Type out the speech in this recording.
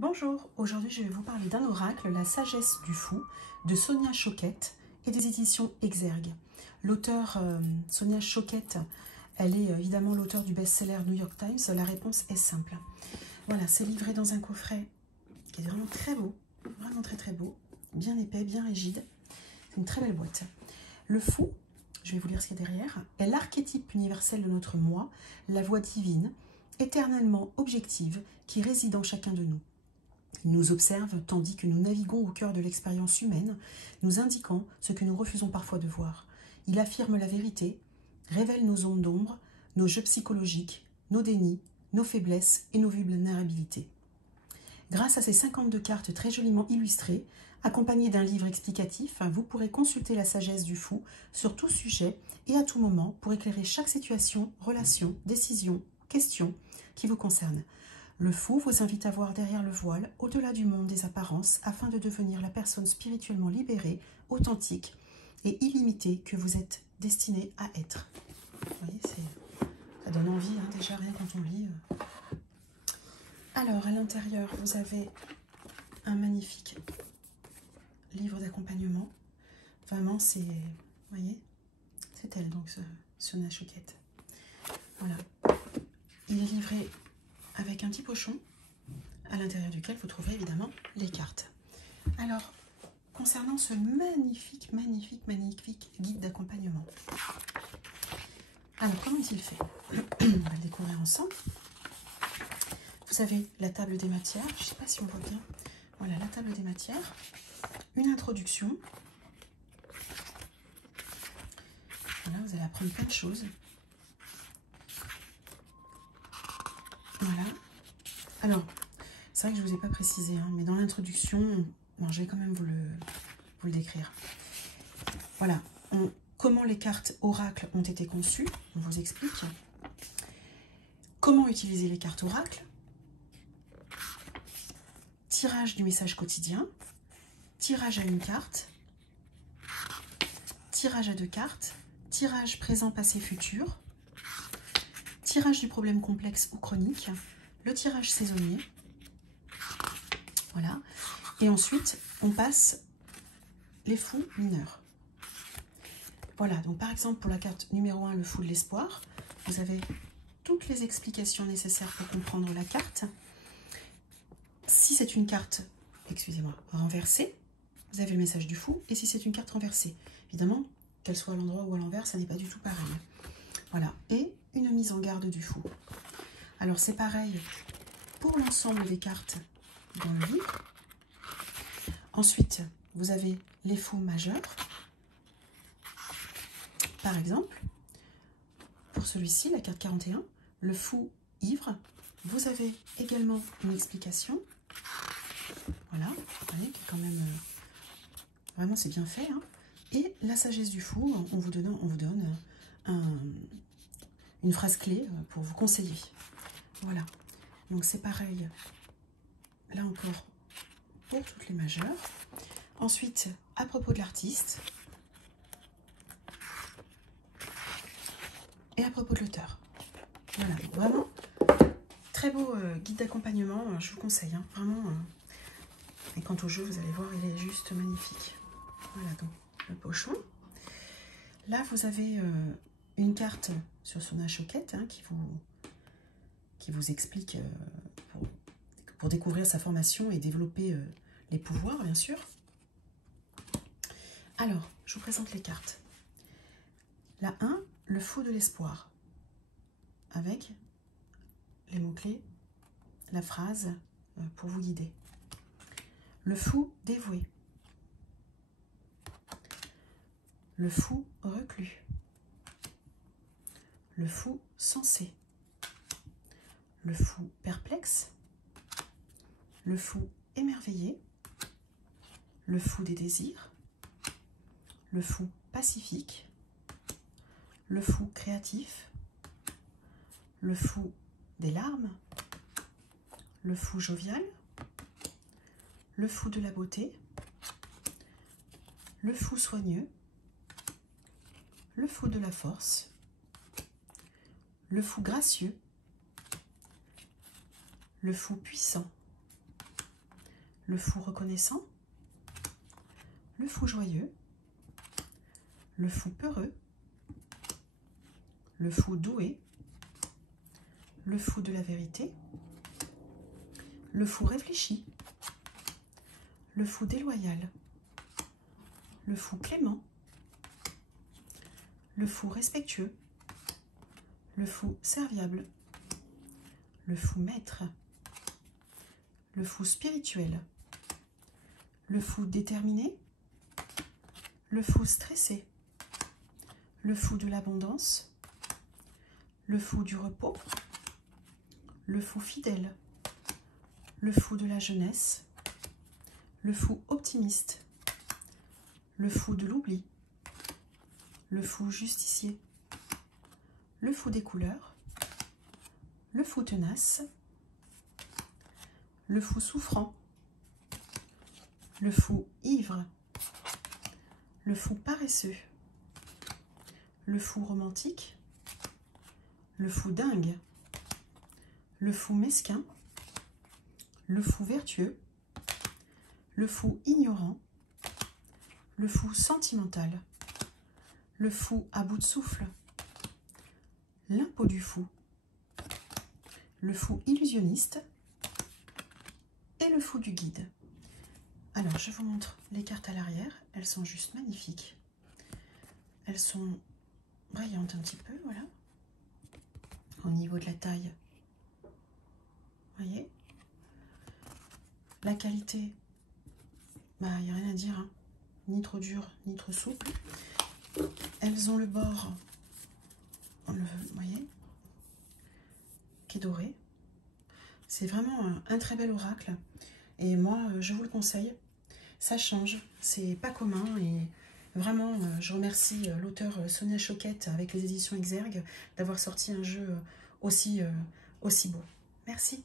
Bonjour, aujourd'hui je vais vous parler d'un oracle, La sagesse du fou, de Sonia Choquette et des éditions Exergue. L'auteur Sonia Choquette, elle est évidemment l'auteur du best-seller New York Times. La réponse est simple. Voilà, c'est livré dans un coffret qui est vraiment très beau, vraiment très beau, bien épais, bien rigide. C'est une très belle boîte. Le fou, je vais vous lire ce qu'il y a derrière, est l'archétype universel de notre moi, la voix divine, éternellement objective, qui réside en chacun de nous. Il nous observe tandis que nous naviguons au cœur de l'expérience humaine, nous indiquant ce que nous refusons parfois de voir. Il affirme la vérité, révèle nos ondes d'ombre, nos jeux psychologiques, nos dénis, nos faiblesses et nos vulnérabilités. Grâce à ces 52 cartes très joliment illustrées, accompagnées d'un livre explicatif, vous pourrez consulter la sagesse du fou sur tout sujet et à tout moment pour éclairer chaque situation, relation, décision, question qui vous concerne. Le fou vous invite à voir derrière le voile, au-delà du monde des apparences, afin de devenir la personne spirituellement libérée, authentique et illimitée que vous êtes destiné à être. Vous voyez, ça donne envie, hein, déjà rien quand on lit. Alors, à l'intérieur, vous avez un magnifique livre d'accompagnement. Vraiment, c'est, vous voyez, c'est elle, donc, Sonia Choquette. Voilà. Il est livré avec un petit pochon, à l'intérieur duquel vous trouverez évidemment les cartes. Alors, concernant ce magnifique guide d'accompagnement. Alors, comment est-il fait? On va le découvrir ensemble. Vous avez la table des matières, je ne sais pas si on voit bien. Voilà, la table des matières, une introduction. Voilà, vous allez apprendre plein de choses. Voilà. Alors, c'est vrai que je ne vous ai pas précisé, hein, mais dans l'introduction, bon, je vais quand même vous le décrire. Voilà, comment les cartes oracles ont été conçues, on vous explique. Comment utiliser les cartes oracles. Tirage du message quotidien. Tirage à une carte. Tirage à 2 cartes. Tirage présent, passé, futur. Tirage du problème complexe ou chronique. Le tirage saisonnier. Voilà. Et ensuite, on passe les fous mineurs. Voilà, donc par exemple, pour la carte numéro 1, le fou de l'espoir, vous avez toutes les explications nécessaires pour comprendre la carte. Si c'est une carte, excusez-moi, renversée, vous avez le message du fou. Et si c'est une carte renversée, évidemment, qu'elle soit à l'endroit ou à l'envers, ça n'est pas du tout pareil. Voilà, et une mise en garde du fou. Alors c'est pareil pour l'ensemble des cartes dans le livre. Ensuite, vous avez les fous majeurs. Par exemple, pour celui-ci, la carte 41, le fou ivre, vous avez également une explication. Voilà, vous voyez que quand même, vraiment c'est bien fait. Hein. Et la sagesse du fou, on vous donne une phrase clé pour vous conseiller. Voilà, donc c'est pareil, là encore, pour toutes les majeures. Ensuite, à propos de l'artiste et à propos de l'auteur. Voilà, donc vraiment, très beau guide d'accompagnement, je vous conseille, hein, vraiment. Et quant au jeu, vous allez voir, il est juste magnifique. Voilà, donc le pochon. Là, vous avez une carte sur Sonia Choquette hein, qui vous explique pour découvrir sa formation et développer les pouvoirs, bien sûr. Alors, je vous présente les cartes. La 1, le fou de l'espoir, avec les mots-clés, la phrase pour vous guider. Le fou dévoué. Le fou reclus. Le fou sensé. Le fou perplexe. Le fou émerveillé. Le fou des désirs. Le fou pacifique. Le fou créatif. Le fou des larmes. Le fou jovial. Le fou de la beauté. Le fou soigneux. Le fou de la force. Le fou gracieux. Le fou puissant. le fou reconnaissant, le fou joyeux, le fou peureux, le fou doué, le fou de la vérité, le fou réfléchi, le fou déloyal, le fou clément, le fou respectueux, le fou serviable, le fou maître, le fou spirituel, le fou déterminé, le fou stressé, le fou de l'abondance, le fou du repos, le fou fidèle, le fou de la jeunesse, le fou optimiste, le fou de l'oubli, le fou justicier, le fou des couleurs, le fou tenace, le fou souffrant, le fou ivre, le fou paresseux, le fou romantique, le fou dingue, le fou mesquin, le fou vertueux, le fou ignorant, le fou sentimental, le fou à bout de souffle, l'impôt du fou, le fou illusionniste et le fou du guide. Alors, je vous montre les cartes à l'arrière. Elles sont juste magnifiques. Elles sont brillantes un petit peu, voilà. Au niveau de la taille. Voyez? La qualité, bah, il n'y a rien à dire, hein. Ni trop dur, ni trop souple. Elles ont le bord, vous voyez, qui est doré. C'est vraiment un très bel oracle. Et moi, je vous le conseille. Ça change, c'est pas commun. Et vraiment, je remercie l'auteur Sonia Choquette avec les éditions Exergue d'avoir sorti un jeu aussi beau. Merci.